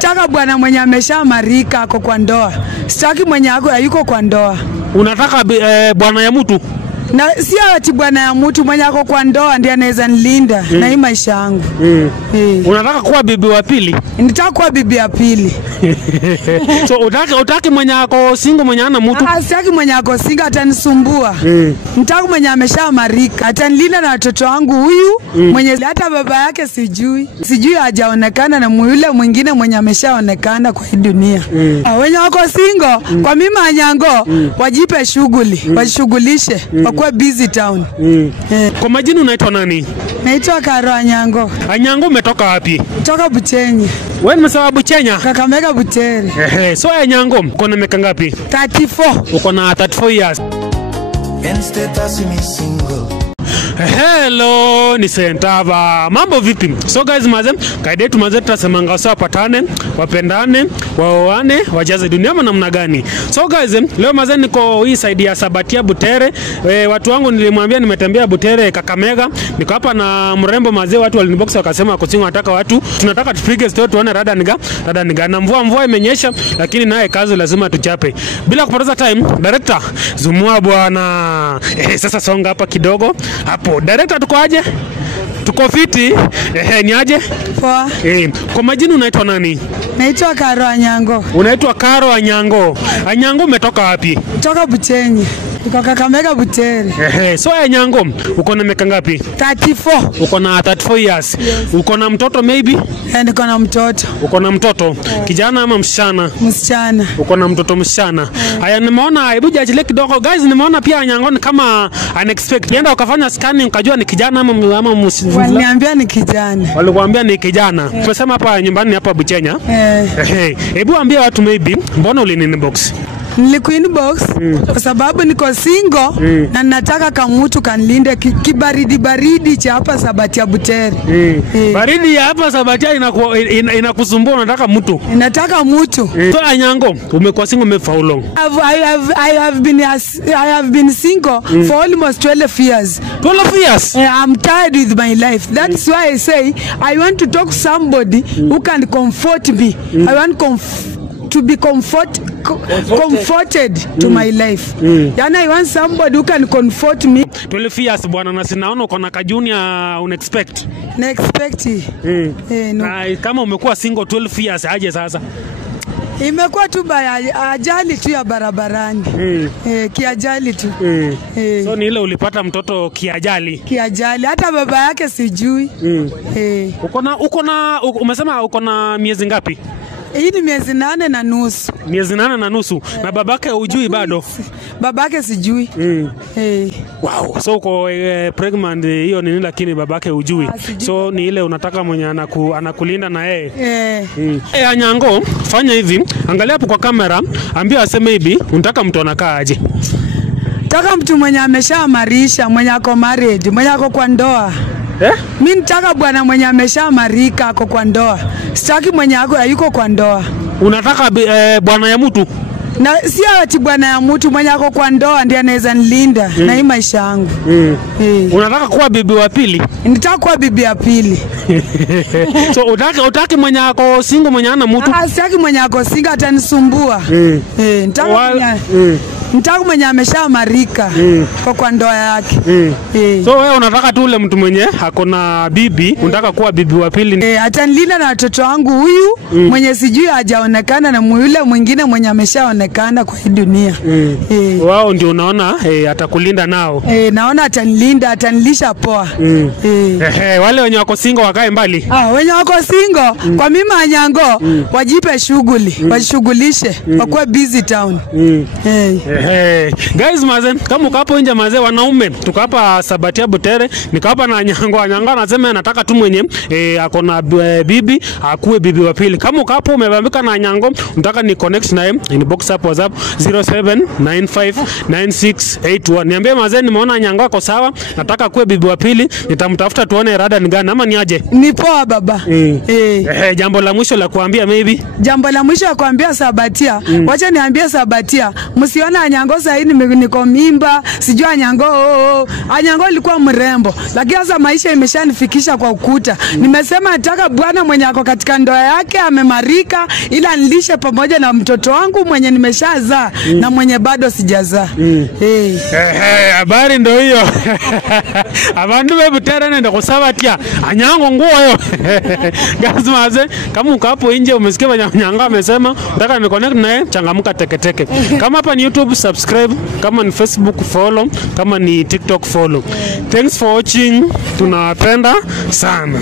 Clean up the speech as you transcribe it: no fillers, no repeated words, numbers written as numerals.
Nitaka bwana mwenye ameshamarika ako kwa ndoa. Sitaki mwenye hayuko kwa ndoa. Unataka bwana ya mtu? Na si ati bwana ya mtu, mwenye ako kwa ndoa ndiye anaweza nilinda na hii maisha yangu. Unataka kuwa bibi wa pili? Nitaka kuwa bibi ya pili. So utaki mwenye ako single, mwenye ana mtu? Sitaki mwenye ako single, atanisumbua. Nitaka mwenye ameshamarika, atanilinda na watoto wangu huyu, mwenye hata baba yake sijui hajaonekana, na yule mwingine mwenye ameshaonekana kwa hii dunia. Wenye wako single kwa mimi Anyango wajipe shughuli, wajishughulishe, wakuwe busy town. Kwa majina unaitwa nani? Naitwa Karo Anyango. Anyango, umetoka wapi? Toka Buchenye. Wewe ni msawa Buchenya? Kakamega Butere. So Anyango, uko na miaka ngapi? 34. Uko na 34 years. Hello, ni Sentava. Mambo vipi? So guys, kaida yetu tutasemanga sawa, patane, wapendane, waoane, wajaze dunia ama namna gani? So guys, leo niko hii side ya Sabatia Butere. Watu wangu nilimwambia nimetembea Butere Kakamega. Niko hapa na mrembo watu walinibox wakasema kusinga wanataka watu. Tunataka tupige story tuone rada niga. Na mvua imenyesha, lakini naye kazi lazima tuchape. Bila kupoteza time, director zumua bwana. Sasa songa hapa kidogo. Hapo director tuko aje? Tuko fiti. Ni aje? Poa. Kwa majina unaitwa nani? Naitwa Karo Anyango. Unaitwa Karo Anyango. Anyango, umetoka wapi? Toka Buchenye. Tuko Kakamega Butere. So Anyango, uko na miaka ngapi? 34. Uko na 34 years. Yes. Uko na mtoto maybe? Niko na mtoto. Uko na mtoto? Kijana ama msichana? Msichana. Uko na mtoto msichana. Haya, nimeona hebu jajile kidogo guys, nimeona pia Anyango ni kama unexpected. Yenda ukafanya scanning ukajua ni kijana ama msichana? Waliniambia ni kijana. Walikuambia ni kijana. Tumesema hapa nyumbani hapa Buchenya. Hebu ambia watu maybe mbona ulininibox? Nilikuinbox kwa sababu niko single na nataka kamutu kanilinde kibaridi cha hapa Sabatia Butere. Baridi ya hapa Sabatia inakusumbua, unataka mtu? Nataka mtu. So Anyango, umekuwa single for how long? I have been single for almost 12 years. 12 years? I'm tired with my life. That's why I say I want to talk to somebody who can comfort me. I want to be comforted to my life. Yani I want somebody who can comfort me. 12 years bwana, na sinaona uko na kajunia unexpect. No. Kama umekuwa single 12 years aje sasa? Imekuwa tu ajali tu ya barabarani. Kiajali tu. So ni ile ulipata mtoto kiajali? Kiajali, hata baba yake sijui. Umesema uko na miezi ngapi? Hii ni miezi 8 na nusu. Miezi 8 na nusu. Na babake hujui bado? Babake sijui. Wow. So uko pregnant hiyo nini, lakini babake hujui. So ni ile unataka mwenye anakulinda na yeye. Anyango, fanya hivi, angalia hapo kwa kamera, ambia aseme hivi, unataka mtu anakaa aje? Nataka mtu mwenye ameshamarisha, mwenye ako married, mwenye ako kwa ndoa. Mimi nitaka bwana mwenye ameshamarika ako kwa ndoa. Sitaki mwenye hayuko kwa ndoa. Unataka bwana ya mtu? Na si ati bwana ya mtu, mwenye ako kwa ndoa ndiye anaweza nilinda na hii maisha yangu. Unataka kuwa bibi wa pili? Nitaka kuwa bibi ya pili. So utaki mwenye ako single, mwenye ana mtu? Sitaki mwenye ako single, atanisumbua. Nitaka mwenye ameshamarika kwa ndoa yake. So wewe unataka tu ule mtu mwenye ako na bibi, unataka kuwa bibi wa pili? Atanilinda na watoto wangu huyu, mwenye sijui hajaonekana, na yule mwingine mwenye ameshaonekana kwa hii dunia. Wao ndio unaona atakulinda nao? Naona atanilinda, atanilisha poa. Wale wenye wako single wakae mbali? Wenye wako single kwa mimi Anyango wajipe shughuli, wajishughulishe, wakuwe busy town. Guys, kama uko hapo nje wanaume, tuko hapa Sabatia Butere, niko hapa na Anyango. Anyango anasema anataka tu mwenye ako na bibi, akuwe bibi wa pili. Kama uko hapo umebambika na Anyango, unataka ni connect naye, inbox hapo WhatsApp 07959681. Niambie nimeona Anyango ako sawa, nataka kuwe bibi wa pili, nitamtafuta tuone rada ni gani ama ni aje. Ni poa baba. Jambo la mwisho la kuambia maybe. Jambo la mwisho la kuambia Sabatia, wacha niambie Sabatia, msiona Anyango sasa hivi niko mimba, sijui Anyango Anyango alikuwa mrembo, lakini sasa maisha imeshanifikisha kwa ukuta. Nimesema nataka bwana mwenye ako katika ndoa yake amemarika, ila nilishe pamoja na mtoto wangu mwenye nimeshazaa na mwenye bado sijazaa. Habari ndio hiyo. Abantu bebutera nenda kusaba tia Anyango nguo. Guys maze, kama uko hapo nje umesikia Anyango amesema nataka ni connect naye, changamuka teketeke. Kama hapa ni YouTube subscribe, kama ni Facebook follow, kama ni TikTok follow. Thanks for watching. Tunawapenda sana.